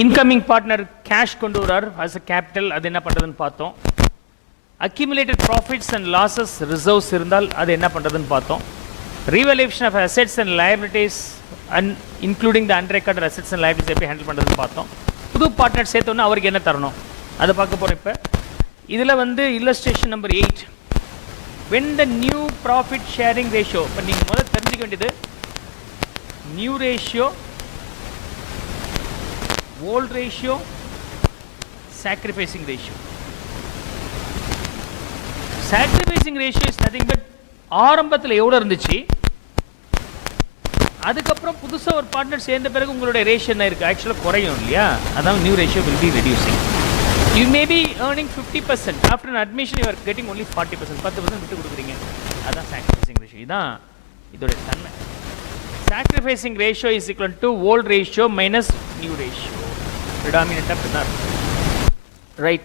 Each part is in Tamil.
இன்கமிங் பார்ட்னர் கேஷ் கொண்டு வரார் as a capital, அது என்ன பண்ணுறதுன்னு பார்த்தோம். accumulated profits and losses reserves இருந்தால் அது என்ன பண்ணுறதுன்னு பார்த்தோம். revaluation of assets and liabilities and including the unrecorded assets and liabilities எப்படி ஹேண்டில் பண்ணுறதுன்னு பார்த்தோம். புது பார்ட்னர் சேர்த்தோன்னா அவருக்கு என்ன தரணும் அதை பார்க்க போகிறோம். இப்போ இதில் வந்து illustration number 8, when the new profit sharing ratio, இப்போ நீங்கள் முதல்ல தெரிஞ்சுக்க வேண்டியது new ratio, old ratio, sacrificing ratio. Sacrificing ratio is nothing but ஆரம்பத்தில் எவ்வளோ இருந்துச்சு, அதுக்கப்புறம் புதுசாக ஒரு பார்ட்னர் சேர்ந்த பிறகு உங்களுடைய ரேஷியோ என்ன இருக்குது, ஆக்சுவலாக குறையும் இல்லையா, அதான் new ratio will be reducing. You may be earning 50%, after an admission you are getting only 40%, 10% விட்டு கொடுக்குறீங்க, அதான் sacrificing ratio. இதுதான் இதோடைய தன்மை. Sacrificing ratio is equal to old ratio minus new ratio. predominant of NR, right?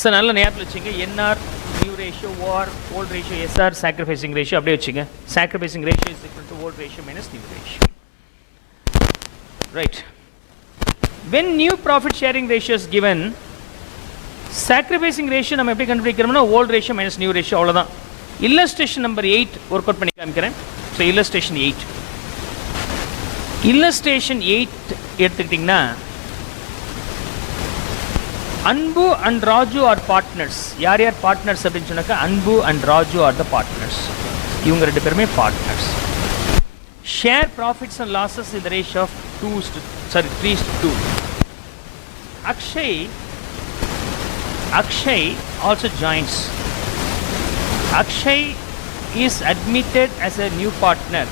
So நல்ல ஞாபகம் வச்சுங்க, NR new ratio or old ratio, SR sacrificing ratio அப்படியே வச்சுங்க. Sacrificing ratio is equal to old ratio minus new ratio, right? When new profit sharing ratio is given, sacrificing ratio நம்ம எப்படி கண்டுபிடிக்கிறோம்னா old ratio minus new ratio, அவ்வளவுதான். illustration number 8 ஒர்க் அவுட் பண்ணி காமிக்கிறேன். So illustration 8 எடுத்துக்கிட்டிங்கன்னா அன்பு அண்ட் ராஜு ஆர் பார்ட்னர்ஸ். யார் யார் பார்ட்னர்ஸ் அப்படின்னு சொன்னாக்கா Anbu and Raju are the partners. இவங்க ரெண்டு பேருமே partners. Share profits and losses in the ratio of 3:2. Akshay also joins. Akshay is admitted as a new partner.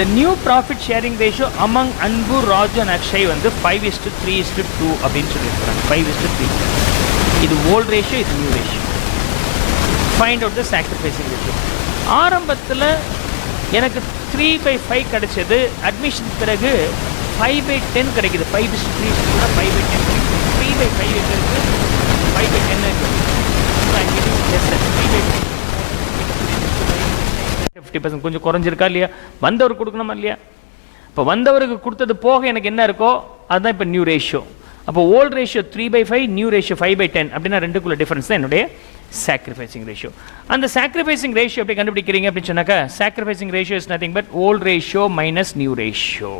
The new profit sharing ratio among Anbu, Raju and Akshay வந்து 5:3:2 அப்படின்னு சொல்லியிருக்கிறாங்க. 5:3. இது old ratio, இது new ratio. Find out the sacrificing ratio. ஆரம்பத்தில் எனக்கு 3/5 கிடைச்சது, அட்மிஷன் பிறகு 5/10 கிடைக்குது. 5:3 5/10 கிடைக்குது. 3/5 இருக்கிறது 5/10 இருக்குது. 50% கொஞ்சம் குறைஞ்சிருக்கா இல்லையா, வந்தவர் கொடுக்கணுமா இல்லையா. இப்போ வந்தவருக்கு கொடுத்தது போக எனக்கு என்ன இருக்கோ அதுதான் இப்போ நியூ ரேஷியோ. அப்போ ஓல்ட் ரேஷியோ 3/5, நியூ ரேஷியோ 5/10 அப்படின்னா ரெண்டுக்குள்ள டிஃபரன்ஸ் தான் என்னுடைய சாக்ரிஃபைசிங் ரேஷியோ. அந்த சாக்ரிஃபைசிங் ரேஷியோ எப்படி கண்டுபிடிக்கிறீங்க அப்படின்னு சொன்னாக்கா, sacrificing ratio is nothing but volt ratio minus new ratio.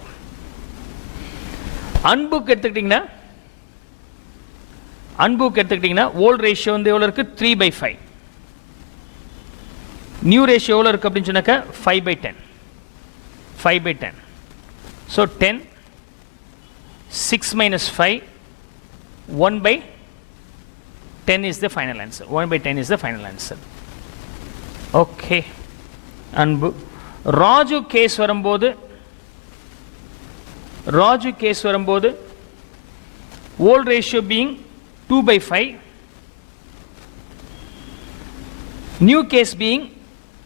அன்புக்கு எடுத்துக்கிட்டிங்கன்னா ஓல்ட் ரேஷியோ வந்து எவ்வளோ இருக்குது 3/5, நியூ ரேஷியோ எவ்வளோ இருக்குது அப்படின்னு சொன்னாக்கா 5/10. So 10, 6 minus 5, 1/10 is the final answer. 1/10 is the final answer. Okay. Anbu Raju case வரும்போது old ratio being 2/5, new case being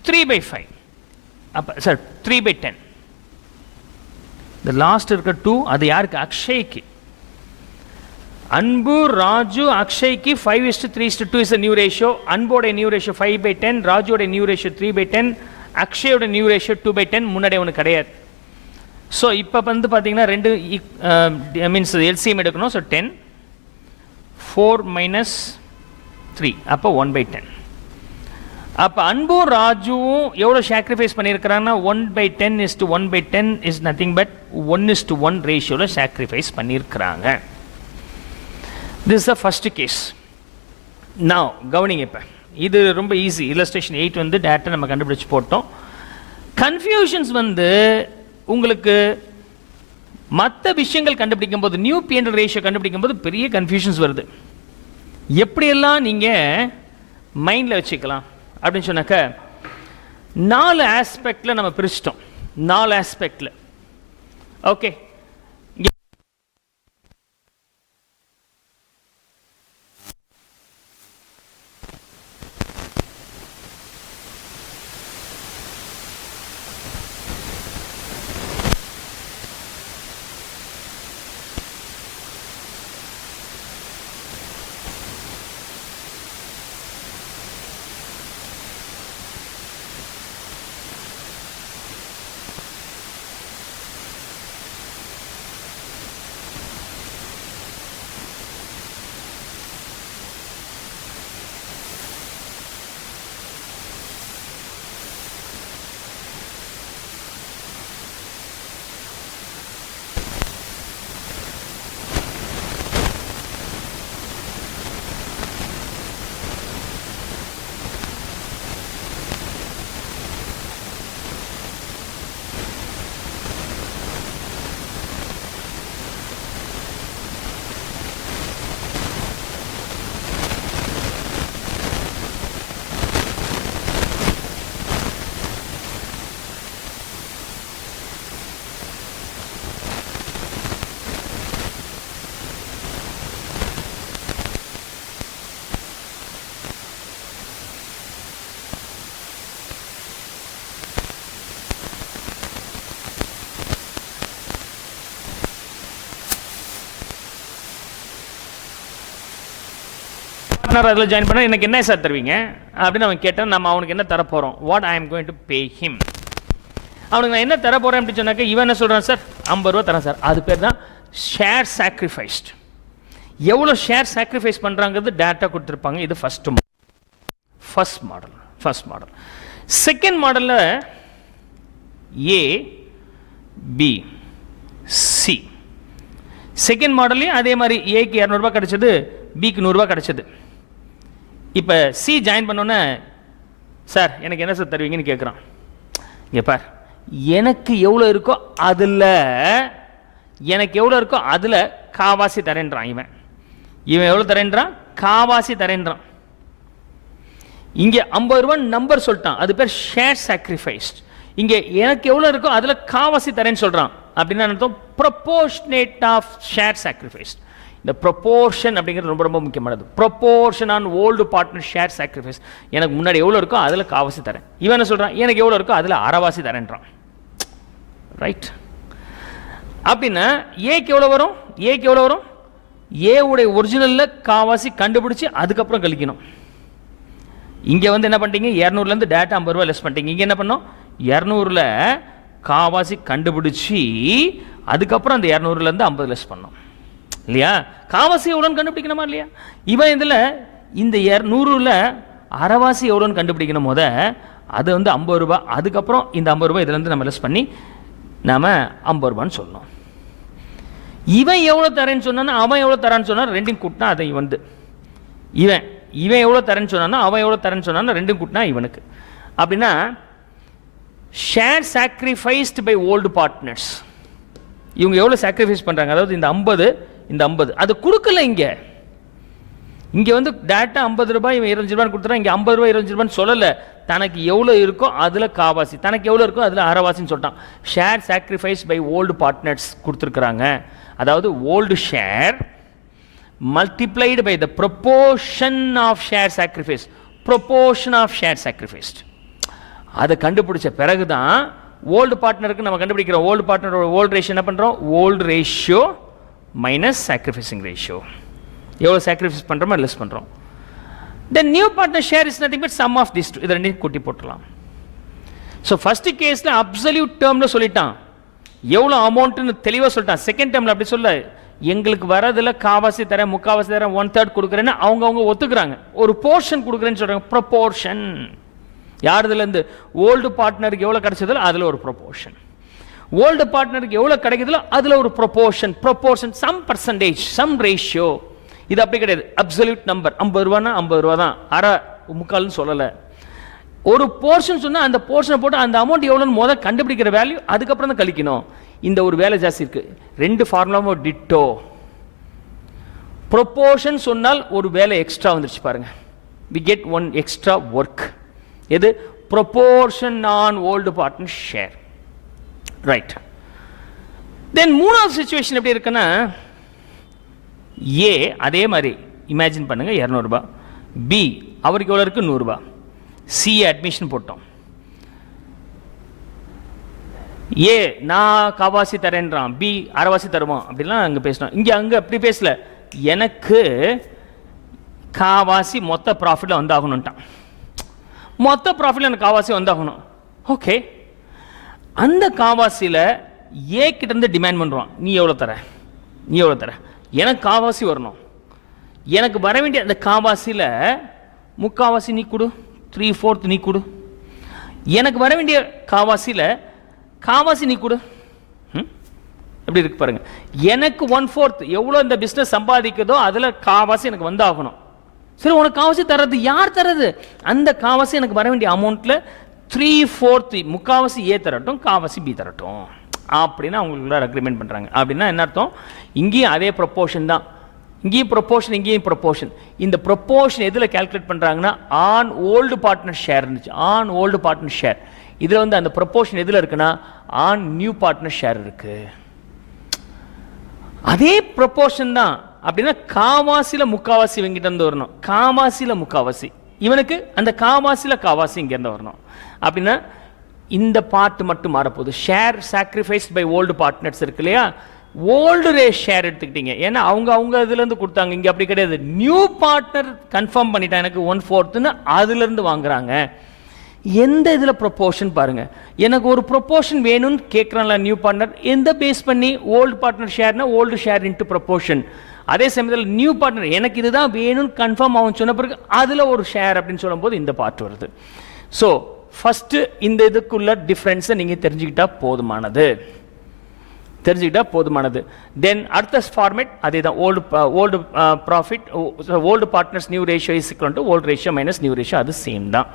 3/5. அப்போ சார் 3/10. இந்த லாஸ்ட் இருக்க 2 அது யாருக்கு, அக்ஷய்க்கு. அன்பு, ராஜு, அக்ஷய்க்கு 5:3:2 இஸ் நியூ ரேஷியோ. அன்போட நியூ ரேஷியோ 5/10, ராஜுவோட நியூ ரேஷியோ 3/10, அக்ஷயோட நியூ ரேஷியோ 2/10. முன்னாடி ஒன்று கிடையாது. ஸோ இப்போ வந்து பார்த்தீங்கன்னா ரெண்டு மீன்ஸ் எல்சிஎம் எடுக்கணும். ஸோ 10, 4 minus 3, அப்போ 1/10. அப்போ அன்பும் ராஜுவும் எவ்வளோ சாக்ரிஃபைஸ் பண்ணியிருக்கிறாங்கன்னா 1/10 இஸ் நத்திங் பட் 1:1 ரேஷியோவில் சாக்ரிஃபைஸ் பண்ணியிருக்கிறாங்க. This is the first case. நான் கவனிங்க, இப்போ இது ரொம்ப ஈஸி. இல்லஸ்ட்ரேஷன் 8 வந்து டேரெக்டாக நம்ம கண்டுபிடிச்சு போட்டோம். கன்ஃபியூஷன்ஸ் வந்து உங்களுக்கு மற்ற விஷயங்கள் கண்டுபிடிக்கும் போது, நியூ பிஎன்எல் ரேஷியோ கண்டுபிடிக்கும் போது பெரிய கன்ஃபியூஷன்ஸ் வருது. எப்படியெல்லாம் நீங்கள் மைண்டில் வச்சுக்கலாம் அப்படின்னு சொன்னாக்க 4 ஆஸ்பெக்டில் நம்ம பிரிச்சிட்டோம். 4 ஆஸ்பெக்டில். ஓகே. பார்ட்னர் அதில் ஜாயின் பண்ணால் எனக்கு என்ன சார் தருவீங்க அப்படின்னு அவன் கேட்டால் நம்ம அவனுக்கு என்ன தர போகிறோம், what I am going to pay him. அவனுக்கு நான் என்ன தர போகிறேன் அப்படின்னு சொன்னாக்க இவன் என்ன சொல்கிறான், சார் 50 ரூபா தரேன் சார். அது பேர் தான் ஷேர் சாக்ரிஃபைஸ்ட். எவ்வளோ ஷேர் சாக்ரிஃபைஸ் பண்ணுறாங்கிறது டேட்டா கொடுத்துருப்பாங்க. இது ஃபர்ஸ்ட் மாடல். செகண்ட் மாடலில் ஏ பி சி. செகண்ட் மாடல்லையும் அதே மாதிரி ஏக்கு 200 ரூபாய் கிடைச்சது, பிக்கு 100 ரூபாய் கிடைச்சது. இப்போ சி ஜாயின் பண்ணோன்னே சார் எனக்கு என்ன சார் தருவீங்கன்னு கேட்குறான். இங்கே பார், எனக்கு எவ்வளோ இருக்கோ அதில் காவாசி தரேன்றான். இவன் எவ்வளோ தரேன்றான், காவாசி தரேன்றான். இங்கே 50 ரூபா நம்பர் சொல்லிட்டான், அது பேர் ஷேர் சாக்ரிஃபைஸ்ட். இங்கே எனக்கு எவ்வளோ இருக்கோ அதில் காவாசி தரேன்னு சொல்கிறான். அப்படின்னா அர்த்தம் ப்ரொபோர்ஷனேட் ஆஃப் ஷேர் சாக்ரிஃபைஸ்ட். இந்த ப்ரொபோர்ஷன் அப்படிங்கிறது ரொம்ப ரொம்ப முக்கியமானது. Proportion on old partner share sacrifice. எனக்கு முன்னாடி எவ்வளோ இருக்கோ அதில் காவாசி தரேன். இவன் என்ன சொல்கிறான், எனக்கு எவ்வளோ இருக்கோ அதில் அரைவாசி தரேன்றான். ரைட். அப்படின்னா ஏக்கு எவ்வளோ வரும், ஏவுடைய ஒரிஜினலில் காவாசி கண்டுபிடிச்சி அதுக்கப்புறம் கழிக்கணும். இங்கே வந்து என்ன பண்ணிட்டீங்க, 200லேருந்து டேட்டா 50 ரூபா லெஸ் பண்ணிட்டீங்க. இங்கே என்ன பண்ணோம், 200ல் காவாசி கண்டுபிடிச்சி அதுக்கப்புறம் அந்த 200லேருந்து 50 லெஸ் பண்ணோம் இல்லையா. காவாசி எவ்வளோன்னு கண்டுபிடிக்கணுமா இல்லையா. இவன் இதில் இந்த 100ல் அரைவாசி எவ்வளோன்னு கண்டுபிடிக்கணும். அது வந்து 50 ரூபா. அதுக்கப்புறம் இந்த 50 ரூபாய் இதுலேருந்து நம்ம லெஸ் பண்ணி நாம் 50 ரூபான்னு சொல்லணும். இவன் எவ்வளோ தரேன்னு சொன்னான்னா அவன் எவ்வளோ தரான்னு சொன்னால் ரெண்டும் கூட்டினா அதை வந்து இவன் எவ்வளோ தரேன்னு சொன்னான்னா அவன் எவ்வளோ தரேன்னு சொன்னான்னா ரெண்டும் கூட்டினா இவனுக்கு. அப்படின்னா share sacrificed by old partners. இவங்க எவ்வளோ சாக்ரிஃபைஸ் பண்ணுறாங்க, அதாவது இந்த 50 அது கொடுக்கல. இங்கே வந்து டேட்டா 50 ரூபாய் இவன் 25 ரூபான்னு கொடுத்துறான். இங்கே 50 ரூபாய் 25 ரூபான்னு சொல்லலை. தனக்கு எவ்வளோ இருக்கோ அதில் காவாசி, தனக்கு எவ்வளோ இருக்கோ அதில் அரைவாசின்னு சொல்லிட்டான். Share sacrifice by old partners கொடுத்துருக்குறாங்க. அதாவது old share multiplied by the proportion of share sacrificed. அதை கண்டுபிடிச்ச பிறகு தான் ஓல்டு பார்ட்னருக்கு நம்ம கண்டுபிடிக்கிறோம். ஓல்டு பார்ட்னரோட ஓல்டு ரேஷியோ என்ன பண்ணுறோம், old ratio minus sacrificing ratio. எவ்வளோ சாக்ரிஃபைஸ் பண்ணுறோமோ லெஸ் பண்ணுறோம். The new partner share is nothing but sum of these two. இதை ரெண்டையும் கூட்டி போட்டுடலாம். ஸோ ஃபர்ஸ்ட் கேஸில் அப்சல்யூட் டேர்மில் சொல்லிட்டான், எவ்வளோ அமௌண்ட்டுன்னு தெளிவாக சொல்லிட்டான். செகண்ட் டேர்மில் அப்படி சொல்ல, எங்களுக்கு வரதில் காவாசி தரேன், முக்காவாசி தரேன், 1/3 கொடுக்குறேன்னு அவங்க ஒத்துக்கிறாங்க. ஒரு போர்ஷன் கொடுக்குறேன்னு சொல்கிறாங்க. ப்ரொபோர்ஷன் யாருதுலேருந்து ஓல்டு பார்ட்னருக்கு எவ்வளோ கிடைச்சதில்ல அதில் ஒரு ப்ரொபோர்ஷன், ஓல்டு பார்ட்னருக்கு எவ்வளோ கிடைக்குதுல அதில் ஒரு proportion, some percentage, some ratio. இது அப்படி கிடையாது. அப்சல்யூட் நம்பர் 50 ரூபான்னா 50 ரூபா தான், அரை முக்கால்னு சொல்லலை. ஒரு போர்ஷன் சொன்னால் அந்த போர்ஷனை போட்டு அந்த அமௌண்ட் எவ்வளோன்னு கண்டுபிடிக்கிற வேல்யூ அதுக்கப்புறம் தான் கழிக்கணும். இந்த ஒரு வேலை ஜாஸ்தி இருக்கு. ரெண்டு ஃபார்முலாவும் டிட்டோ. ப்ரொபோர்ஷன் சொன்னால் ஒரு வேலை எக்ஸ்ட்ரா வந்துருச்சு பாருங்க. we get one extra work. எது, proportion on old partner share. Right. Then மூணாவது சிச்சுவேஷன் எப்படி இருக்குன்னா, ஏ அதே மாதிரி இமேஜின் பண்ணுங்க 200 ரூபாய், பி அவருக்கு எவ்வளோ இருக்கு 100 ரூபாய், சி அட்மிஷன் போட்டோம். ஏ நான் காவாசி தரேன்றான், பி அரைவாசி தருவான் அப்படிலாம் அங்கே பேசணும். அங்கே அப்படி பேசல, எனக்கு காவாசி மொத்த ப்ராஃபிட்டில் வந்தாகணும்ட்டான். மொத்த ப்ராஃபிட்டில் எனக்கு காவாசி வந்தாகணும். ஓகே, அந்த காவாசியில் ஏ கிட்டேருந்து டிமாண்ட் பண்ணுறான், நீ எவ்வளோ தர, எனக்கு காவாசி வரணும். எனக்கு வர வேண்டிய அந்த காவாசியில் முக்காவாசி நீ கொடு, 3/4 நீ கொடு. எனக்கு வர வேண்டிய காவாசியில் காவாசி நீ கொடு. எப்படி இருக்கு பாருங்க. எனக்கு 1/4 எவ்வளோ இந்த பிஸ்னஸ் சம்பாதிக்கிறதோ அதில் காவாசி எனக்கு வந்தாகணும். சரி, உனக்கு காவாசி தர்றது யார் தர்றது? அந்த காவாசி எனக்கு வர வேண்டிய அமௌண்ட்டில் 3/4 முக்காவாசி ஏ தரட்டும், காவாசி பி தரட்டும் அப்படின்னு அவங்களுக்குள்ள அக்ரிமெண்ட் பண்ணுறாங்க. அப்படின்னா என்ன அர்த்தம், இங்கேயும் அதே ப்ரொப்போர்ஷன் தான், இங்கேயும் ப்ரொப்போர்ஷன் இங்கேயும் ப்ரொப்போர்ஷன். இந்த ப்ரொப்போர்ஷன் எதில் கால்குலேட் பண்ணுறாங்கன்னா ஆன் ஓல்டு பார்ட்னர் ஷேர் இருந்துச்சு, ஆன் ஓல்டு பார்ட்னர் ஷேர். இதில் வந்து அந்த ப்ரொப்போர்ஷன் எதில் இருக்குன்னா ஆன் நியூ பார்ட்னர் ஷேர் இருக்கு. அதே ப்ரொப்போர்ஷன் தான். அப்படின்னா காவாசியில் முக்காவாசி இவங்கிட்ட இருந்து வரணும், காவாசியில் முக்காவாசி இவனுக்கு, அந்த காவாசியில் காவாசி இங்கேருந்து வரணும். அப்படின்னா இந்த பார்ட் மட்டும் மாறப்போகுது. Share sacrificed by old partners இருக்கு இல்லையா, ஓல்டு ரேஸ் ஷேர் எடுத்துக்கிட்டீங்க, ஏன்னா அவங்க இதுலேருந்து கொடுத்தாங்க, இங்கே அப்படி கிடையாது. நியூ பார்ட்னர் கன்ஃபார்ம் பண்ணிட்டா எனக்கு 1/4ன்னு அதுலேருந்து வாங்குறாங்க. எந்த இதில் ப்ரொப்போர்ஷன் பாருங்கள், எனக்கு ஒரு ப்ரொப்போர்ஷன் வேணும்னு கேட்குறாங்களா நியூ பார்ட்னர், எந்த பேஸ் பண்ணி? ஓல்டு பார்ட்னர் ஷேர்னா ஓல்டு ஷேர் இன்ட்டு ப்ரொப்போர்ஷன். அதே சமயத்தில் நியூ பார்ட்னர் எனக்கு இதுதான் வேணும்னு கன்ஃபார்ம் ஆகும் சொன்ன பிறகு அதில் ஒரு ஷேர் அப்படின்னு சொல்லும்போது இந்த பார்ட் வருது. ஸோ ஃபஸ்ட்டு இந்த இதுக்குள்ள டிஃப்ரென்ஸை நீங்கள் தெரிஞ்சுக்கிட்டா போதுமானது. தென் அடுத்த ஃபார்மேட் அதே தான், old profit, old partners new ratio is equal to old ratio minus new ratio, அது சேம் தான்.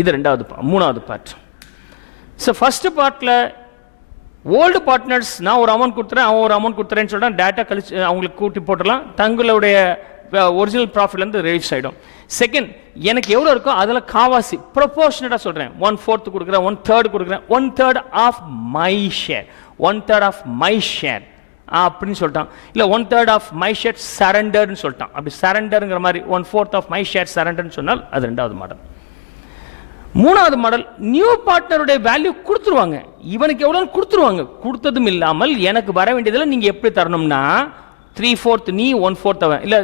இது மூணாவது பார்ட். ஸோ ஃபஸ்ட்டு பார்ட்டில் ஓல்டு பார்ட்னர்ஸ் நான் ஒரு அமௌண்ட் கொடுத்துறேன், அவன் ஒரு அமௌண்ட் கொடுத்துறேன்னு சொல்கிறேன், டேட்டா கழிச்சு அவங்களுக்கு கூட்டி போட்டுடலாம், தங்களுடைய ஒரிஜினல் ப்ராஃபிட்லேருந்து ரிலீஸ் ஆகிடும். செகண்ட், எனக்கு எவ்வளோ இருக்கோ அதில் காவாசி ப்ரொபோர்ஷனட்டாக சொல்கிறேன், 1/4 கொடுக்குறேன், 1/3 கொடுக்குறேன், 1/3 of my share, 1/3 of my share அப்படின்னு சொல்லிட்டான். இல்லை 1/3 ஆஃப் மை ஷேர் சரண்டர்னு சொல்லிட்டான். அப்படி சரண்டருங்கிற மாதிரி 1/4 ஆஃப் மை ஷேர் சரண்டர்னு சொன்னால் அது ரெண்டாவது மாடல். மூணாவது மாடல், நியூ பார்ட்னருடைய வேல்யூ கொடுத்துருவாங்க, இவனுக்கு எவ்வளோன்னு கொடுத்துருவாங்க. கொடுத்ததும் இல்லாமல் எனக்கு வர வேண்டியதில் நீங்கள் எப்படி தரணும்னா 3/4 நீ 1/4 அவன், இல்லை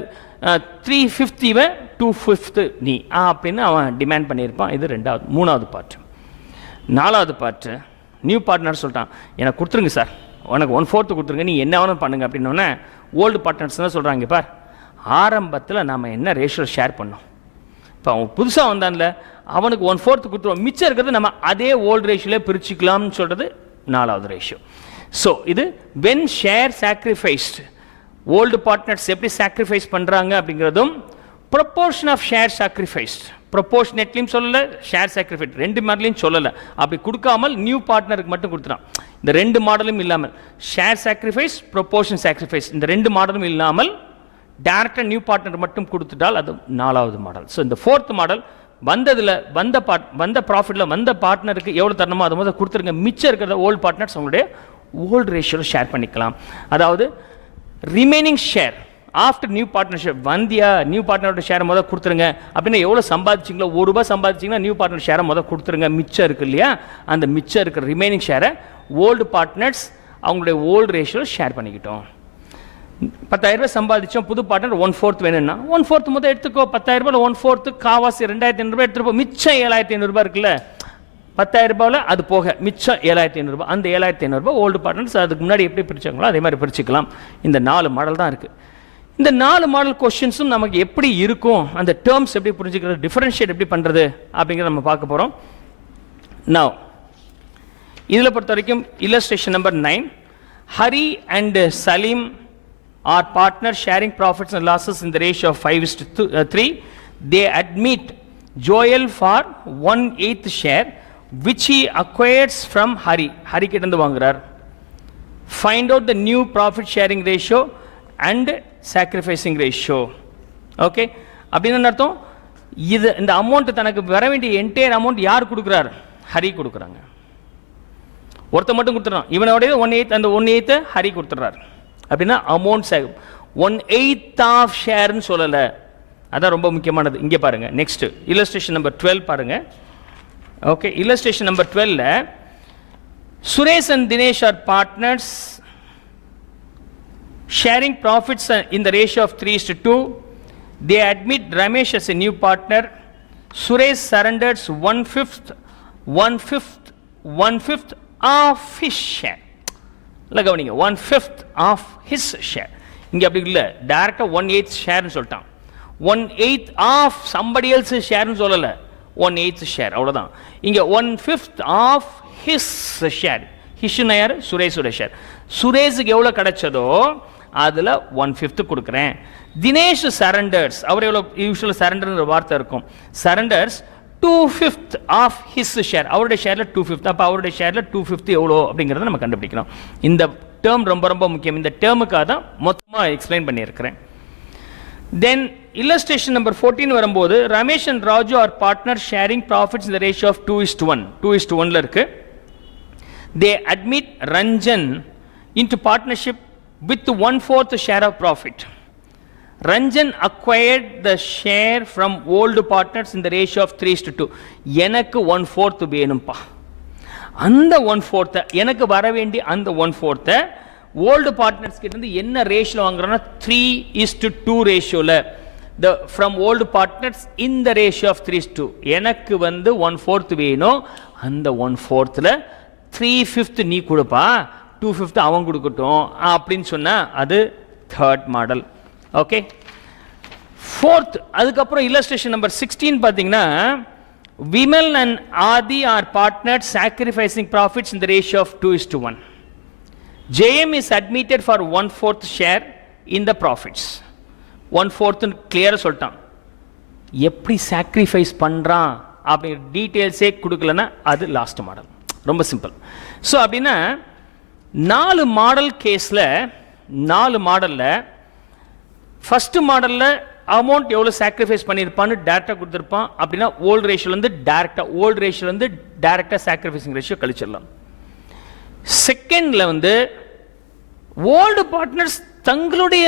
3/5 இவன் 2/5 நீ அப்படின்னு அவன் டிமாண்ட் பண்ணியிருப்பான். இது மூணாவது பார்ட். நாலாவது பார்ட்டு, நியூ பார்ட்னர் சொல்லிட்டான், எனக்கு கொடுத்துருங்க சார், உனக்கு 1/4 கொடுத்துருங்க, நீ என்ன வேணும் பண்ணுங்க அப்படின்னோடனே ஓல்டு பார்ட்னர்ஸ் தான் சொல்கிறாங்க, பார் ஆரம்பத்தில் நாம் என்ன ரேஷியோ ஷேர் பண்ணோம், இப்போ அவன் புதுசாக வந்தான்ல அவனுக்கு 1/4 கொடுத்துருவோம், மிச்சம் இருக்கிறது நம்ம அதே ஓல்டு ரேஷியோவில் பிரிச்சுக்கலாம்னு சொல்கிறது நாலாவது ரேஷியோ. ஸோ இது when share sacrificed, old partners எப்படி சாக்ரிஃபைஸ் பண்ணுறாங்க அப்படிங்கிறதும், ப்ரொப்போர்ஷன் ஆஃப் ஷேர் சாக்ரிஃபைஸ்ட், ப்ரொப்போர்ஷனேட்லையும் சொல்லலை, ஷேர் சாக்ரிஃபைஸ் ரெண்டு மாடலையும் சொல்லலை. அப்படி கொடுக்காமல் நியூ பார்ட்னருக்கு மட்டும் கொடுத்துட்டான். இந்த ரெண்டு மாடலும் இல்லாமல் ஷேர் சாக்ரிஃபைஸ், ப்ரொப்போர்ஷன் சாக்ரிஃபைஸ், இந்த ரெண்டு மாடலும் இல்லாமல் டேரக்டாக நியூ பார்ட்னர் மட்டும் கொடுத்துட்டால் அது நாலாவது மாடல். ஸோ இந்த ஃபோர்த் மாடல், வந்த ப்ராஃபிட்டில் வந்த பார்ட்னருக்கு எவ்வளோ தரணுமோ அதை முதல்ல கொடுத்துருங்க, மிச்சம் இருக்கிறத ஓல்டு பார்ட்னர்ஸ் அவங்களுடைய ஓல்டு ரேஷியோவில் ஷேர் பண்ணிக்கலாம். அதாவது remaining share after new partnership வந்தியா, நியூ பார்ட்னரோட ஷேரை முதல் கொடுத்துருங்க அப்படின்னா, எவ்வளோ சம்பாதிச்சிங்களோ ₹1 சம்பாதிச்சிங்கன்னா நியூ பார்ட்னர் ஷேரை முதல் கொடுத்துருங்க, மிச்சம் இருக்குது இல்லையா, அந்த மிச்சம் இருக்கிற ரிமைனிங் ஷேரை ஓல்டு பார்ட்னர்ஸ் அவங்களுடைய ஓல்டு ரேஷியோவில் ஷேர் பண்ணிக்கிட்டோம். 10,000 சம்பாதிச்சோம், புது பார்ட்னர் 1/4 வேணும்னா 1/4 முதல் எடுத்துக்கோ, 10,000 1/4 காவாசி 2,500 எடுத்துருப்போ, மிச்சம் 7,500 இருக்குல்ல, 10,000 அது போக மிச்சம் 7,500, அந்த 7,500 ஓல்டு பார்ட்னர்ஸ் அதுக்கு முன்னாடி எப்படி பிரிச்சாங்களோ அதே மாதிரி பிரிச்சுக்கலாம். இந்த 4 மாடல் தான் இருக்குது. இந்த 4 மாடல் கொஸ்டின்ஸும் நமக்கு எப்படி இருக்கும், அந்த டேர்ம்ஸ் எப்படி புரிஞ்சுக்கிறது, டிஃபரன்ஷியேட் எப்படி பண்ணுறது அப்படிங்கிறத நம்ம பார்க்க போகிறோம். நவ் இதில் பொறுத்த வரைக்கும் illustration number 9, Hari and Salim are partners sharing profits and losses in the ratio of 5:3. They admit Joel for 1/8 share which he acquires from Hari. Hari கிட்டந்து வாங்குறார். Find out the new profit sharing ratio and sacrificing ratio. Okay, அப்படின்னு அர்த்தம், இது இந்த அமௌண்ட் தனக்கு வர வேண்டிய என்டையர் அமௌண்ட் யார் கொடுக்குறார்? ஹரி கொடுக்குறாங்க. ஒருத்த மட்டும் கொடுத்துறான், இவனோடைய 1/8, அந்த 1/8 ஹரி கொடுத்துறாரு. அப்படின்னா அமௌண்ட் 1/8 ஆஃப் ஷேர்னு சொல்லலை, அதான் ரொம்ப முக்கியமானது. இங்கே பாருங்கள், நெக்ஸ்ட் இல்லஸ்ட்ரேஷன் நம்பர் 12 பாருங்கள். ஓகே, இல்லஸ்ட்ரேஷன் நம்பர் 12ல Suresh and Dinesh are partners sharing profits in the ratio of 3:2. They admit Ramesh as a new partner. Suresh surrenders 1/5 of his share. இல்லை கவனிங்க, 1/5 ஆஃப் ஹிஸ் ஷேர். இங்கே அப்படி இல்லை, டேரெக்டாக 1/8 ஷேர்னு சொல்லிட்டான். 1/8 ஆஃப் சம்படி எல்ஸ் ஷேர்னு சொல்லலை, 1/8 ஷேர் அவ்வளோதான். இங்கே 1/5 ஆஃப் ஹிஸ் ஷேர். ஹிஷ்னா யார்? சுரேஷோட ஷேர். சுரேஷுக்கு எவ்வளோ கிடைச்சதோ அதில் 1/5 கொடுக்குறேன். தினேஷ் சரண்டர்ஸ், அவர் எவ்வளோ யூஸ்வலாக சரண்டர்ன்ற வார்த்தை இருக்கும், சரண்டர்ஸ் 2/5 ஆஃப் ஹிஸ் ஷேர், அவருடைய ஷேரில் 2/5. அப்போ அவருடைய ஷேரில் 2/5 எவ்வளோ அப்படிங்கிறத நம்ம கண்டுபிடிக்கணும். இந்த டேர்ம் ரொம்ப ரொம்ப முக்கியம். இந்த டேர்முக்காக தான் மொத்தமாக எக்ஸ்பிளைன் பண்ணியிருக்கிறேன். தென் இல்லஸ்ட்ரேஷன் நம்பர் 14 வரும்போது, Ramesh and Raju are partner sharing profits இந்த ரேஷியோ ஆஃப் 2:1. 2:1 இருக்கு. They admit Ranjan into partnership with 1/4 share of profit. Ranjan acquired the share from old partners in the ratio of 3:2. எனக்கு 1/4 வேணும்பா, அந்த 1/4 எனக்கு வர வேண்டிய அந்த 1/4 ஓல்டு பார்ட்னர்ஸ் கிட்ட இருந்து என்ன ratio வாங்குறோம்னா 3:2 ரேஷியோல from old partners in the ratio of 3:2. எனக்கு வந்து 1/4 வேணும், அந்த 1/4ல 3/5 நீ கொடுப்பா, 2/5 அவன் கொடுக்கட்டும் அப்படின்னு சொன்னா அது தேர்ட் மாடல். ஓகே, ஃபோர்த், அதுக்கப்புறம் இல்லஸ்ட்ரேஷன் நம்பர் 16 பார்த்தீங்கன்னா, Vimal and Aadhi are partner sacrificing profits in the ratio of 2:1. JM is admitted for 1/4 share in the profits. 1/4 கிளியராக சொல்லிட்டான். எப்படி சாக்ரிஃபைஸ் பண்ணுறான் அப்படிங்கிற டீட்டெயில்ஸே கொடுக்கலன்னா அது லாஸ்ட் மாடல். ரொம்ப சிம்பிள். ஸோ அப்படின்னா 4 மாடல் கேஸில் 4 மாடலில் ஃபஸ்ட்டு மாடலில் அமௌண்ட் எவ்வளோ சாக்ரிஃபைஸ் பண்ணியிருப்பான்னு டேரெக்டாக கொடுத்துருப்பான். அப்படின்னா ஓல்டு ரேஷியோலேருந்து டேரெக்டாக சாக்ரிஃபைசிங் ரேஷியோ கழிச்சிடலாம். செகண்டில் வந்து ஓல்டு பார்ட்னர்ஸ் தங்களுடைய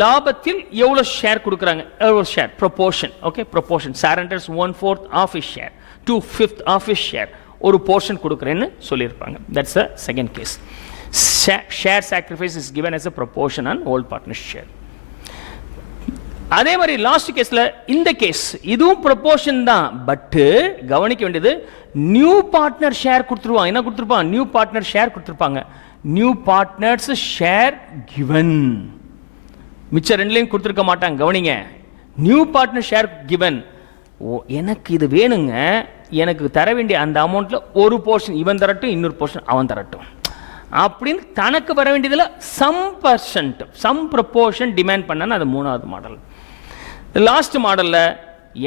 லாபத்தில் எவ்வளோ ஷேர் கொடுக்குறாங்க, எவ்வளோ share proportion. Okay, proportion surrenders 1/4 of his share, 2/5 of his share, ஒரு போர்ஷன் கொடுக்குறேன்னு சொல்லியிருப்பாங்க. That's a second case. Share sacrifice is given as a proportion on old partner share. அதே மாதிரி லாஸ்ட் கேஸ்ல இந்த கேஸ் இதுவும் ப்ரொபோர்ஷன் தான். பட் கவனிக்க வேண்டியது, நியூ பார்ட்னர் ஷேர் கொடுத்துருவாங்க. என்ன கொடுத்துருப்பாங்க? நியூ பார்ட்னர் ஷேர் கொடுத்துருப்பாங்க. New partners share given. மிச்ச ரெண்டுலையும் கொடுத்துருக்க மாட்டாங்க. கவனிங்க, நியூ பார்ட்னர் ஷேர் கிவன். எனக்கு இது வேணுங்க, எனக்கு தர வேண்டிய அந்த அமௌண்ட்ல ஒரு போர்ஷன் இவன் தரட்டும், இன்னொரு போர்ஷன் அவன் தரட்டும் அப்படின்னு தனக்கு வர வேண்டியதில் சம் ப்ரொபோர்ஷன் டிமாண்ட் பண்ணான்னு அது மூணாவது மாடல். லாஸ்ட் மாடலில்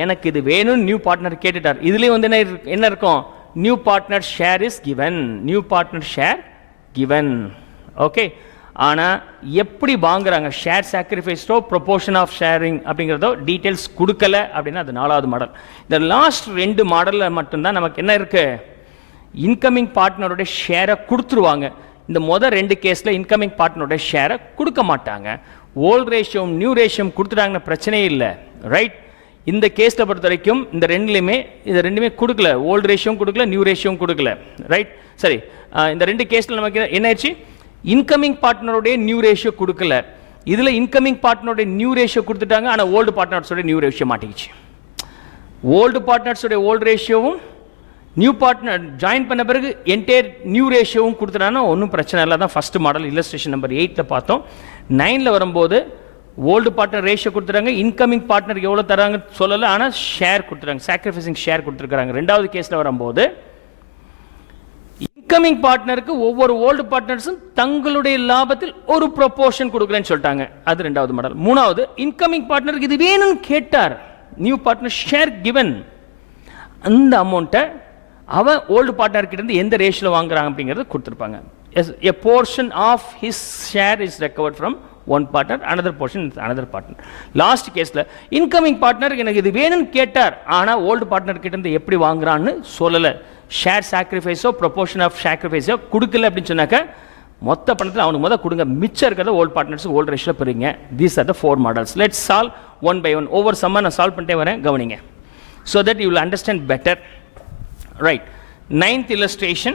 எனக்கு இது வேணும்னு நியூ பார்ட்னர் கேட்டுட்டார். இதுலேயும் வந்து என்ன இருக்கும்? New partner share is given, new partner share given. Okay, ஆனால் எப்படி வாங்குறாங்க, ஷேர் சாக்ரிஃபைஸ்டோ ப்ரொபோர்ஷன் ஆஃப் ஷேரிங் அப்படிங்கிறதோ டீட்டெயில்ஸ் கொடுக்கல அப்படின்னா அது நாலாவது மாடல். இந்த லாஸ்ட் 2 மாடலில் மட்டும்தான் நமக்கு என்ன இருக்கு? இன்கமிங் பார்ட்னருடைய ஷேரை கொடுத்துருவாங்க. இந்த மொதல் 2 கேஸில் இன்கமிங் பார்ட்னருடைய ஷேரை கொடுக்க மாட்டாங்க. ஓல்டு ரேஷியோவும் நியூ ரேஷியோவும் கொடுத்துட்டாங்கன்னா பிரச்சனையே இல்லை, ரைட்? இந்த கேஸில் பொறுத்த வரைக்கும் இந்த ரெண்டுமே கொடுக்கல. ஓல்டு ரேஷியோவும் கொடுக்கல, நியூ ரேஷியோவும் கொடுக்கல, ரைட்? சரி, இந்த 2 கேஸில் நமக்கு என்ன ஆயிடுச்சு? இன்கமிங் பார்ட்னருடைய நியூ ரேஷியோ கொடுக்கல. இதில் இன்கமிங் பார்ட்னருடைய நியூ ரேஷியோ கொடுத்துட்டாங்க, ஆனால் ஓல்டு பார்ட்னர்ஸோட நியூ ரேஷியோ மாட்டிக்கிச்சு. ஓல்டு பார்ட்னர்ஸோடைய ஓல்டு ரேஷியோவும் நியூ பார்ட்னர் ஜாயின் பண்ண பிறகு என்டையர் நியூ ரேஷியோவும் கொடுத்துட்டாங்கன்னா ஒன்றும் பிரச்சனை இல்லை. தான் ஃபஸ்ட்டு மாடல் இல்லஸ்ட்ரேஷன் நம்பர் 8ல் பார்த்தோம். 9ல் வரும்போது ஓல்டு பார்ட்னர் ரேஷியோ கொடுத்துறாங்க, இன்கமிங் பார்ட்னருக்கு எவ்வளோ தராங்கன்னு சொல்லலை, ஆனால் ஷேர் கொடுத்துறாங்க, சாக்ரிஃபைசிங் ஷேர் கொடுத்துருக்காங்க. 2வது கேஸில் வரும்போது இன்கமிங் பார்ட்னருக்கு ஒவ்வொரு ஓல்டு பார்ட்னர்ஸும் தங்களுடைய லாபத்தில் ஒரு ப்ரொபோர்ஷன் கொடுக்குறேன்னு சொல்லிட்டாங்க. அது 2வது மாடல். 3வது, இன்கமிங் பார்ட்னருக்கு இது வேணும்னு கேட்டார், நியூ பார்ட்னர் ஷேர் கிவன். அந்த அமௌண்ட்டை அவன் ஓல்டு பார்ட்னர் கிட்ட இருந்து எந்த ரேஷியோல வாங்குறாங்க அப்படிங்கிறது கொடுத்துருப்பாங்க. A portion of his share is recovered from one partner, another portion is another partner. Last கேஸ்ல இன்கமிங் பார்ட்னர் எனக்கு இது வேணும்னு கேட்டார், ஆனா ஓல்டு பார்ட்னர் கிட்ட இருந்து எப்படி வாங்குறான்னு சொல்லல. ஷேர் சாக்ரிஃபைஸோ ப்ரொபோர்ஷன் ஆஃப் சாக்ரிஃபைஸோ கொடுக்கல அப்படின்னு சொன்னாக்க மொத்த பணத்தில் அவனுக்கு முதல் கொடுங்க, மிச்சம் இருக்கிறத ஓல்டு பார்ட்னர்ஸ் ஓல்டு ரேஷியோல பெறுங்க. These are the 4 models. Let's solve one by one. ஒவ்வொரு சம்மா நான் சால்வ் பண்ணிட்டே வரேன், கவனிங்க. So that you will understand better. Right. Ninth illustration.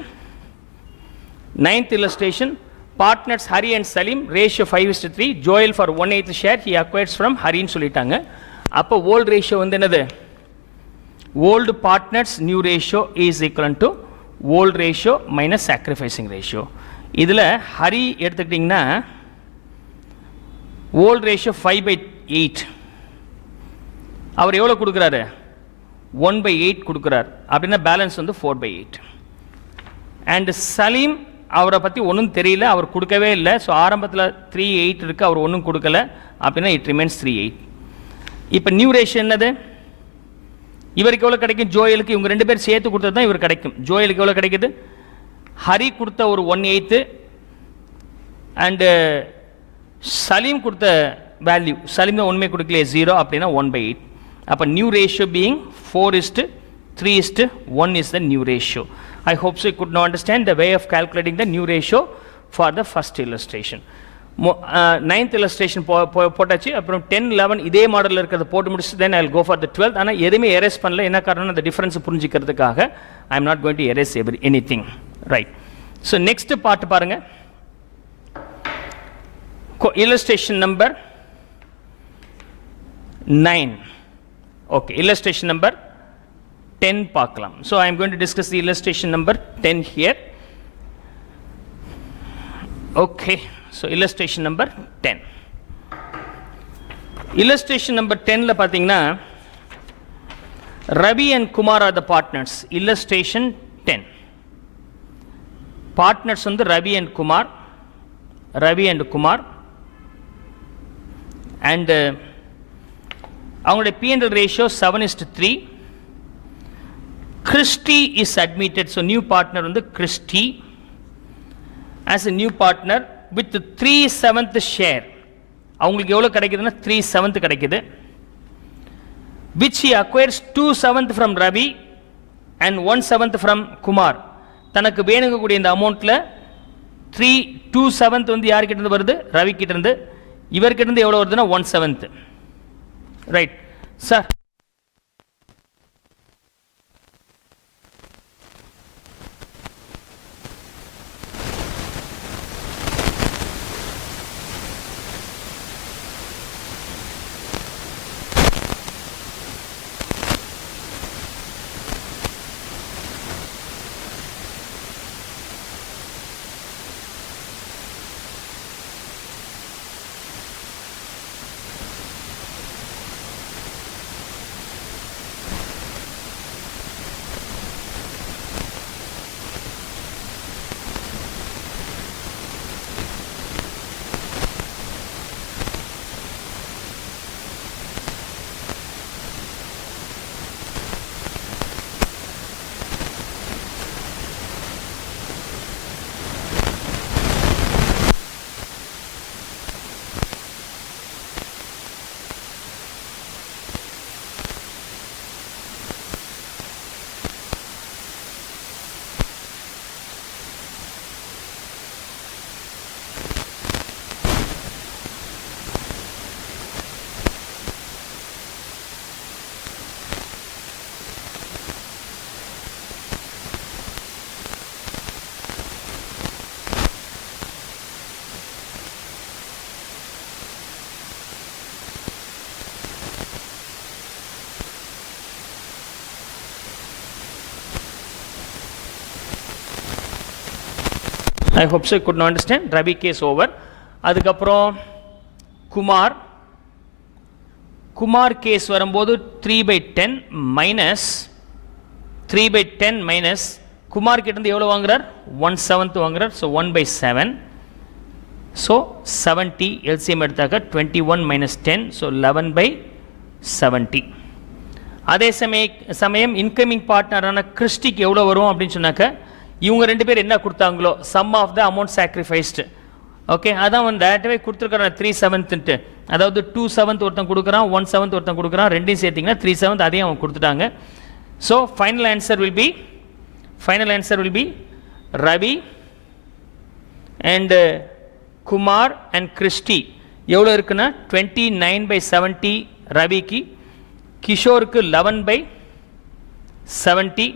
Partners Hari and Salim, ratio 5:3. Joel for 1/8 share he acquires from Hari ன்னு சொல்லிட்டாங்க. அப்போ old ratio வந்து என்னது? Old partners new ratio is equal to old ratio minus sacrificing ratio. இதில் ஹரி எடுத்துக்கிட்டிங்கன்னா old ratio 5/8. அவர் எவ்வளோ கொடுக்குறாரு? 1/8 கொடுக்குறார். அப்படின்னா பேலன்ஸ் வந்து 4/8. அண்ட் சலீம் அவரை பற்றி ஒன்றும் தெரியல, அவர் கொடுக்கவே இல்லை. ஸோ ஆரம்பத்தில் 3/8 இருக்குது, அவர் ஒன்றும் கொடுக்கல. அப்படின்னா இட் ரிமைன்ஸ் 3/8. இப்போ நியூ ரேஷியோ என்னது? இவருக்கு எவ்வளோ கிடைக்கும்? ஜோயலுக்கு இவங்க 2 பேர் சேர்த்து கொடுத்தது தான் இவர் கிடைக்கும். ஜோயலுக்கு எவ்வளோ கிடைக்குது? ஹரி கொடுத்த ஒரு 1/8 அண்டு சலீம் கொடுத்த வேல்யூ, சலீம் தான் ஒன்றுமே கொடுக்கலையே, 0. அப்படின்னா 1/8. அப்போ new ratio being 4:3:1 is the new ratio. I hope so you could now understand the way of calculating the new ratio for the first illustration. 9th illustration போட்டாச்சு. அப்புறம் 10, 11 இதே மாடலில் இருக்கிறத போட்டு முடிச்சு then I'll go for the 12th. ஆனால் எதுவுமே எரேஸ் பண்ணல. என்ன காரணம்? அந்த difference புரிஞ்சிக்கிறதுக்காக I am not going to erase anything. Right. So next part பாருங்க. illustration number 9. Okay, illustration number 10 பார்க்கலாம். So I am going to discuss the illustration number 10 here. Okay, so illustration number 10. Illustration number 10 ல பாத்தீங்கன்னா Ravi and Kumar are the partners. Illustration 10. Partners வந்து Ravi and Kumar. And அவங்களுடைய P&L ratio 7:3. Christy is admitted. So new partner வந்து Christy as a new partner with 3/7 share. அவங்களுக்கு எவ்வளவு கிடைக்குதுன்னா 3/7 கிடைக்குது. Which he acquires 2/7 from Ravi and 1/7 from Kumar. தனக்கு வேணுங்கக்கூடிய இந்த அமௌண்ட்ல 2/7 வந்து யார் கிட்ட இருந்து வருது? ரவி கிட்ட இருந்து. இவர் கிட்ட இருந்து எவ்வளவு வருதுன்னா 1/7. Right sir. I hope so you could not understand. Ravi case over. அதுக்கப்புறம் குமார் கேஸ் வரும்போது 3/10 மைனஸ் குமார் கிட்ட இருந்து எவ்வளவு வாங்குறார்? 1/7 வாங்குறார். So 1/7. So 70 LCM எடுத்தாக்க 21 minus 10. So 11/70. அதே சமயம் இன்கமிங் பார்ட்னரான கிறிஸ்டிக்கு எவ்வளவு வரும் அப்படின்னு சொன்னாக்க இவங்க ரெண்டு பேர் என்ன கொடுத்தாங்களோ sum of the amount sacrificed. Okay, அதான் வந்து டேரக்டாகவே கொடுத்துருக்காங்க 3/7. அதாவது 2/7 ஒருத்தன் கொடுக்குறான், 1/7 ஒருத்தன் கொடுக்குறான், ரெண்டையும் சேர்த்திங்கன்னா 3/7 அதையும் அவங்க கொடுத்துட்டாங்க. So final answer will be Ravi and Kumar and Christy எவ்வளோ இருக்குன்னா 29/70 ரவிக்கு, கிஷோருக்கு 11/70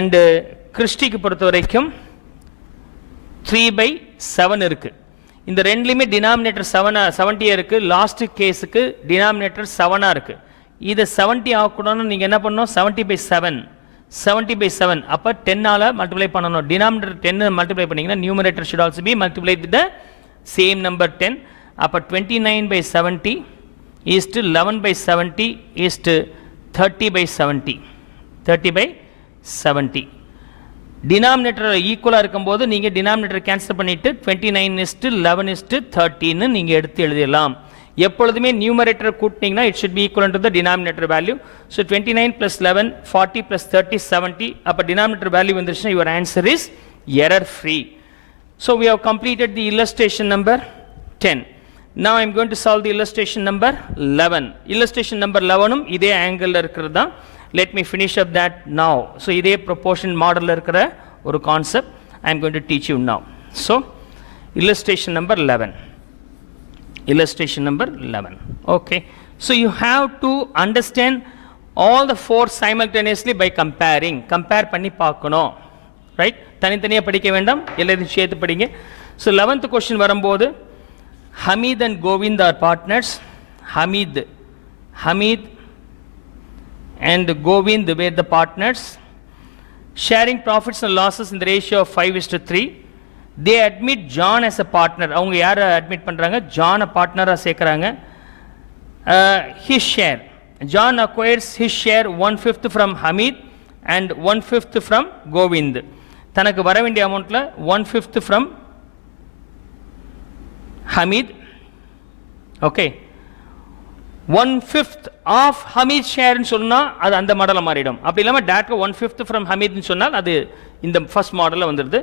அண்டு கிறிஸ்டிக்கு பொறுத்த வரைக்கும் 3/7 இருக்கு. இந்த ரெண்டுலையுமே டினாமினேட்டர் 70 இருக்கு. லாஸ்ட் கேஸுக்கு டினாமினேட்டர் 7 இருக்கு. இதை 70 ஆகக்கூடாதுன்னு நீங்கள் என்ன பண்ணணும்? 70/7 அப்போ 10 மல்டிப்ளை பண்ணணும். டினாமினேட்டர் 10 மல்டிப்ளை பண்ணிங்கன்னா numerator should also be multiply with the same number 10. அப்போ 29/70 is to 11/70 is to 30/70. Denominator ஈக்குவலாக இருக்கும்போது நீங்கள் டினாமினேட்டர் கேன்சல் பண்ணிவிட்டு 29:11:13 நீங்கள் எடுத்து எழுதிடலாம். எப்பொழுதுமே நியூமரேட்டர் கூட்டினீங்கன்னா it should be equal to the denominator value. So 29 + 11 40 + 30 70. அப்போ டினாமினேட்டர் வேல்யூ வந்துருச்சுன்னா your answer is error free. So we have completed the illustration number 10. Now I am going to solve the illustration number 11. Illustration number 11 இதே ஆங்கிளில் இருக்கிறது தான். Let me finish up that now. So இதே proportion model இருக்கிற ஒரு concept I am going to teach you now. So illustration number 11. Okay. So you have to understand all the four simultaneously by comparing. Compare பண்ணி பார்க்கணும். Right? தனித்தனியாக படிக்க வேண்டாம், எல்லாத்தையும் சேர்த்து படிங்க. So 11th question வரும்போது Hamid and Govind are partners. Hamid and Govind were the partners, sharing profits and losses in the ratio of 5:3. They admit John as a partner. அவங்க யாரை அட்மிட் பண்றாங்க? ஜானை பார்ட்னரா சேர்க்கறாங்க. His share. John acquires his share 1/5 from Hamid and 1/5 from Govind. தனக்கு வர வேண்டிய அமௌண்ட்ல 1/5 from Hamid. Okay. 1/5 of Hamid share னு சொன்னா அது அந்த மாடல்ல மாறிடும். அப்படி இல்லாம டைரக்டா 1/5 from Hamid னு சொன்னால் அது இந்த ஃபர்ஸ்ட் மாடல்ல வந்துருது.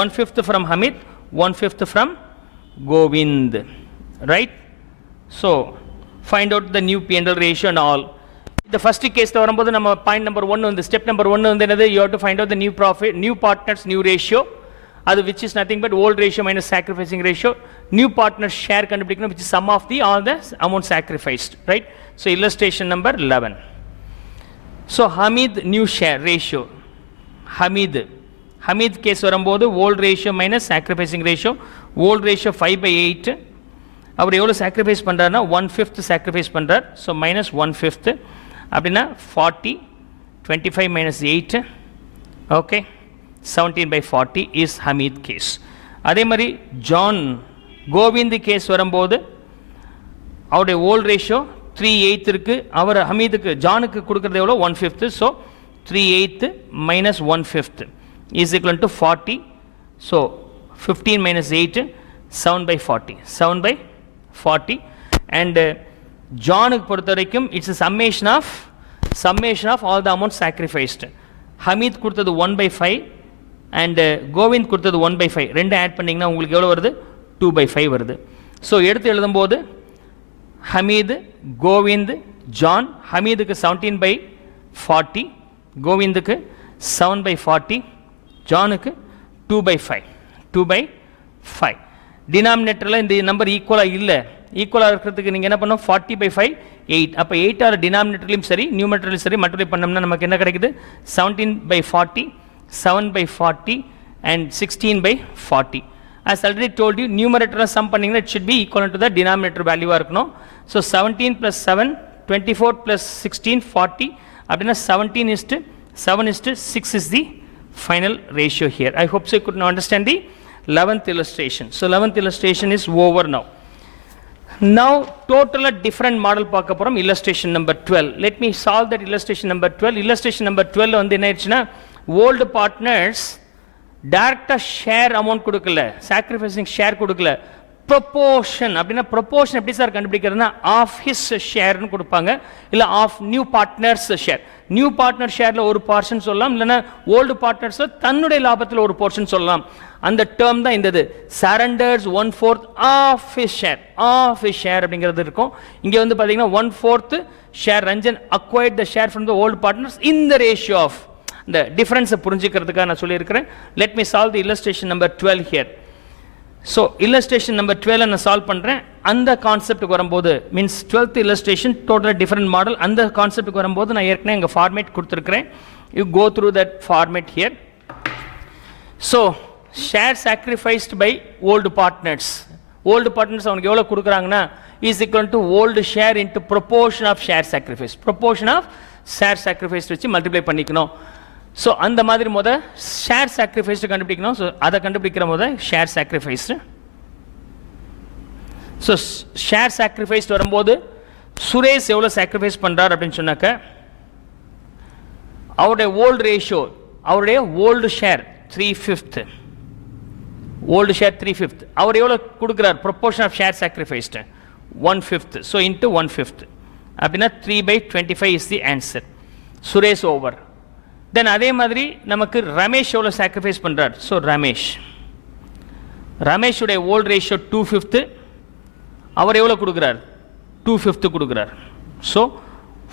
1/5 from Hamid, 1/5 from Govind. Right? So, find out the new P&L ratio and all. The first case வரும்போது நம்ம பாயிண்ட் நம்பர் 1 வந்து ஸ்டெப் நம்பர் 1 வந்து என்னது? You have to find out the new profit, new partners, new ratio. அது which is nothing but old ratio minus sacrificing ratio. New partners share கண்டுபிடிக்கணும், which is sum of the all the amount sacrificed. Right? So, illustration number 11. So, Hamid new share ratio. Hamid case வரும்போது old ratio minus sacrificing ratio. Old ratio 5/8. அவர் எவ்வளோ சாக்ரிஃபைஸ் பண்ணுறாருன்னா 1/5 சாக்ரிஃபைஸ் பண்ணுறார். ஸோ minus 1/5 அப்படின்னா 40, 25 minus 8, okay 17/40 is Hameed case. அதே மாதிரி ஜான் கோவிந்த் கேஸ் வரும்போது அவருடைய ஓல்ட் ரேஷியோ 3/8 இருக்கு. அவர் ஹமீதுக்கு ஜானுக்கு கொடுக்குறது எவ்வளோ? 1/5. So 3/8 minus 1/5 is equal to 40. So 15 minus 8, 7/40. 7/40. And ஜானுக்கு பொறுத்த வரைக்கும் it's summation of all the amount sacrificed. ஹமீத் கொடுத்தது 1/5 and கோவிந்த் கொடுத்தது 1/5. ரெண்டு ஆட் பண்ணிங்கன்னா உங்களுக்கு எவ்வளோ வருது? 2/5 வருது. ஸோ எடுத்து எழுதும்போது ஹமீது, கோவிந்த், ஜான். ஹமீதுக்கு 17/40, கோவிந்துக்கு 7/40, ஜானுக்கு 2/5. 2/5. டினாமினேட்டரில் இந்த நம்பர் ஈக்குவலாக இல்லை. ஈக்குவலாக இருக்கிறதுக்கு நீங்கள் என்ன பண்ணணும்? 40/5, 8. அப்போ 8 ஆர் டினாமினேட்டர்லையும் சரி நியூமரேட்டர்லையும் சரி மல்டிப்ளை பண்ணோம்னா நமக்கு என்ன கிடைக்குது? 17/40, 7/40 and 16/40. As already told you, numerator sum பண்ணிங்கன்னா it should be equivalent to the denominator value இருக்கணும். So 17 plus 7, 24 plus 16, 40. அப்படின்னா 17:7:6 is the final ratio here. I hope so you could understand the 11th illustration. So 11th illustration is over now. Now total a different model பார்க்க போறோம். illustration number 12. Let me solve that illustration number 12. illustration number 12 வந்து என்ன ஆயிடுச்சுன்னா old partners டைரக்டா ஷேர் அமௌண்ட் கொடுக்கல, சாக்ரிஃபைசிங் ஷேர் கொடுக்கல, ப்ரொபோர்ஷன். அப்படின்னா ப்ரொபோர்ஷன் எப்படி சார் கண்டுபிடிக்கிறதுனா ஆஃப் ஹிஸ் ஷேர்னு கொடுப்பாங்க, இல்லை of new partners share. New partner ஷேரில் ஒரு போர்ஷன் சொல்லலாம், இல்லைன்னா ஓல்டு பார்ட்னர்ஸில் தன்னுடைய லாபத்தில் ஒரு போர்ஷன் சொல்லலாம். அந்த டேர்ம் தான் இந்த surrenders 1/4 of his share. Of his share அப்படிங்கிறது இருக்கும். இங்கே வந்து பார்த்தீங்கன்னா 1/4 share Ranjan acquired the share from the old partners in the ratio of. இந்த டிஃபரன்ஸை புரிஞ்சுக்கிறதுக்காக நான் சொல்லியிருக்கிறேன். Let me solve the illustration number 12 here. So illustration number 12 நான் சால்வ் பண்ணுறேன். அந்த கான்செப்டுக்கு வரும்போது மீன்ஸ் 12th illustration டோட்டலாக டிஃப்ரெண்ட் மாடல். அந்த கான்செப்டுக்கு வரும்போது நான் ஏற்கனவே எங்கள் ஃபார்மேட் கொடுத்துருக்கிறேன். You go through that format here. So share sacrificed by old partners. Old partners அவனுக்கு எவ்வளோ கொடுக்குறாங்கன்னா is equal to old share into proportion of share sacrifice. Proportion of share sacrifice வச்சு மல்டிப்ளை பண்ணிக்கணும். ஸோ அந்த மாதிரி ஷேர் சாக்ரிஃபைஸ்டு கண்டுபிடிக்கணும். ஸோ அதை கண்டுபிடிக்கிற share sacrificed. So share sacrificed வரும்போது சுரேஷ் எவ்வளோ சாக்ரிஃபைஸ் பண்ணுறார் அப்படின்னு சொன்னாக்க அவருடைய ஓல்டு ரேஷியோ, அவருடைய ஓல்டு ஷேர் 3/5. Old share 3/5. அவர் எவ்வளோ கொடுக்குறார்? Proportion of share sacrificed 1/5. So into 1/5 அப்படின்னா 3/25 is the answer. Suresh over. Then அதே மாதிரி நமக்கு ரமேஷ் எவ்வளோ சாக்ரிஃபைஸ் பண்ணுறார்? ஸோ ரமேஷுடைய ஓல்டு ரேஷியோ 2/5. அவர் எவ்வளோ கொடுக்குறார்? 2/5 கொடுக்குறார். ஸோ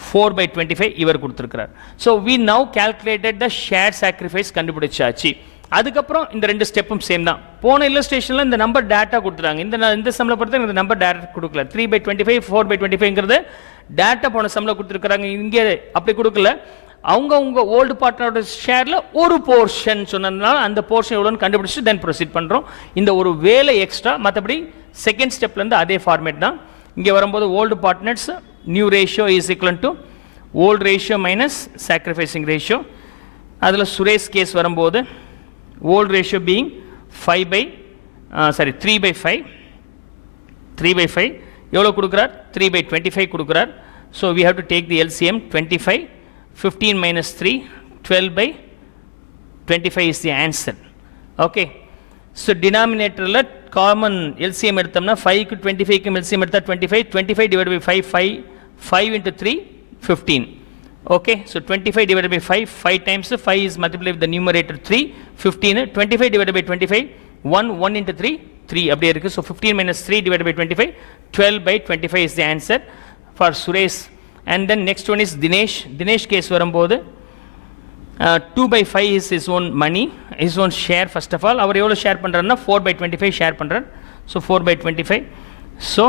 4/25 இவர் கொடுத்துருக்கிறார். So we now calculated the share sacrifice கண்டுபிடிச்சாச்சு. அதுக்கப்புறம் இந்த ரெண்டு ஸ்டெப்பும் சேம் தான். போன இல்லஸ்ட்ரேஷனில் இந்த நம்பர் டேட்டா கொடுத்துட்டாங்க. இந்த சம்மில் பொறுத்த இந்த நம்பர் டேட்டா கொடுக்கல. 3/25, 4/25ங்கிறது டேட்டா போன சம்மில் கொடுத்துருக்குறாங்க. இங்கே அப்படி கொடுக்கல. அவங்க ஓல்டு பார்ட்னரோட ஷேரில் ஒரு போர்ஷன் சொன்னதுனால அந்த போர்ஷன் எவ்வளோன்னு கண்டுபிடிச்சு தென் ப்ரொசீட் பண்ணுறோம். இந்த ஒரு வேலை எக்ஸ்ட்ரா, மற்றபடி செகண்ட் ஸ்டெப்லேருந்து அதே ஃபார்மேட் தான். இங்கே வரும்போது old partners new ratio is equal to old ratio minus sacrificing ratio. அதில் சுரேஷ் கேஸ் வரும்போது ஓல்டு ரேஷியோ பீயிங் 3/5 எவ்வளோ கொடுக்குறார்? 3/25 கொடுக்குறார். So we have to take the LCM 25, 15 minus 3, 12/25 is the answer. Okay. So denominatorல common LCM எடுத்தோம்னா 5க்கு 25க்கு LCM எடுத்தா 25 divided by 5 into 3, 15. Okay. So 25 divided by 5 times 5 is multiplied with the numerator 3, 15, 25 divided by 25, 1 into 3, 3 அப்படியே இருக்கு. So 15 minus 3 divided by 25, 12/25 is the answer for Suresh. And then next one is Dinesh case வரும்போது 2/5 is his own money, his own share. First of all அவர் எவ்வளோ ஷேர் பண்ணுறாருன்னா 4/25 ஷேர் பண்ணுறார். So 4/25. So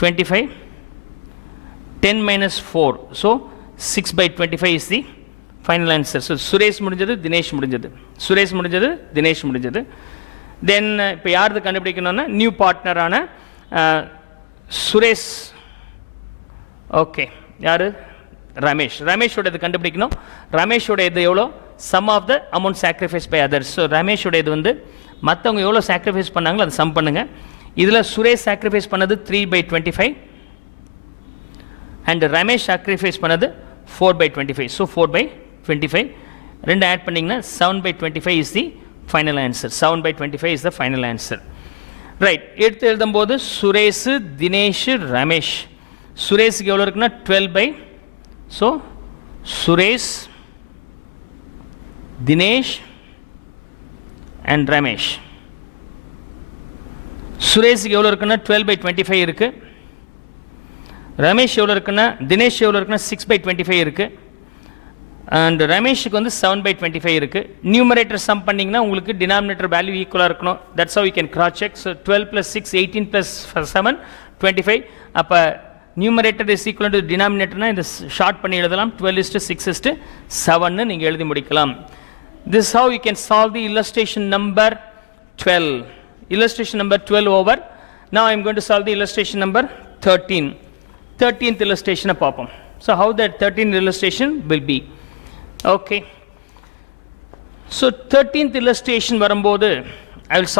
25, 10 minus 4, so 6/25 is the final answer. So Suresh முடிஞ்சது, தினேஷ் முடிஞ்சது. சுரேஷ் முடிஞ்சது, தினேஷ் முடிஞ்சது. தென் இப்போ யாருக்கு கண்டுபிடிக்கணும்னா நியூ பார்ட்னரான சுரேஷ். ஓகே, யார்? ரமேஷோட இது கண்டுபிடிக்கணும். ரமேஷோட இது எவ்வளோ? Sum of the amount sacrifice by others. So ரமேஷோட இது வந்து மற்றவங்க எவ்வளோ சாக்ரிஃபைஸ் பண்ணாங்களோ அதை சம் பண்ணுங்கள். இதில் சுரேஷ் சாக்ரிஃபைஸ் பண்ணது 3/25 அண்ட் ரமேஷ் சாக்ரிஃபைஸ் பண்ணது 4/25. ஸோ 4/25 ரெண்டு ஆட் பண்ணிங்கன்னா 7/25 is the final answer. 7/25 is the final answer. Right, எடுத்து எழுதும்போது சுரேஷ், தினேஷ், ரமேஷ். சுரேஷுக்கு எவ்வளோ இருக்குன்னா 12 ஸோ சுரேஷ், தினேஷ் அண்ட் ரமேஷ். சுரேஷுக்கு எவ்வளோ இருக்குன்னா 12/25 இருக்கு. ரமேஷ் எவ்வளோ இருக்குன்னா, தினேஷ் எவ்வளோ இருக்குன்னா 6/25 இருக்கு. அண்ட் ரமேஷுக்கு வந்து 7/25 இருக்கு. நியூமரேட்டர் சம் பண்ணிங்கன்னா உங்களுக்கு டினாமினேட்டர் வேல்யூ ஈக்குவலாக இருக்கணும். That's how you can cross check. So 12 + 6, 18 + 7, 25. அப்போ நியூமரேட்டர் இஸ் ஈக்குவல் டு டினாமினேட்டர்னா இந்த ஷார்ட் பண்ணி எழுதலாம். 12:6:7 நீங்கள் எழுதி முடிக்கலாம். This is how you can solve the illustration number 12. Illustration number 12 over. Now I am going to solve the illustration number 13. 13th illustration பார்ப்போம். So how that 13th illustration will be. Okay. So 13th illustration வரும்போது I will solve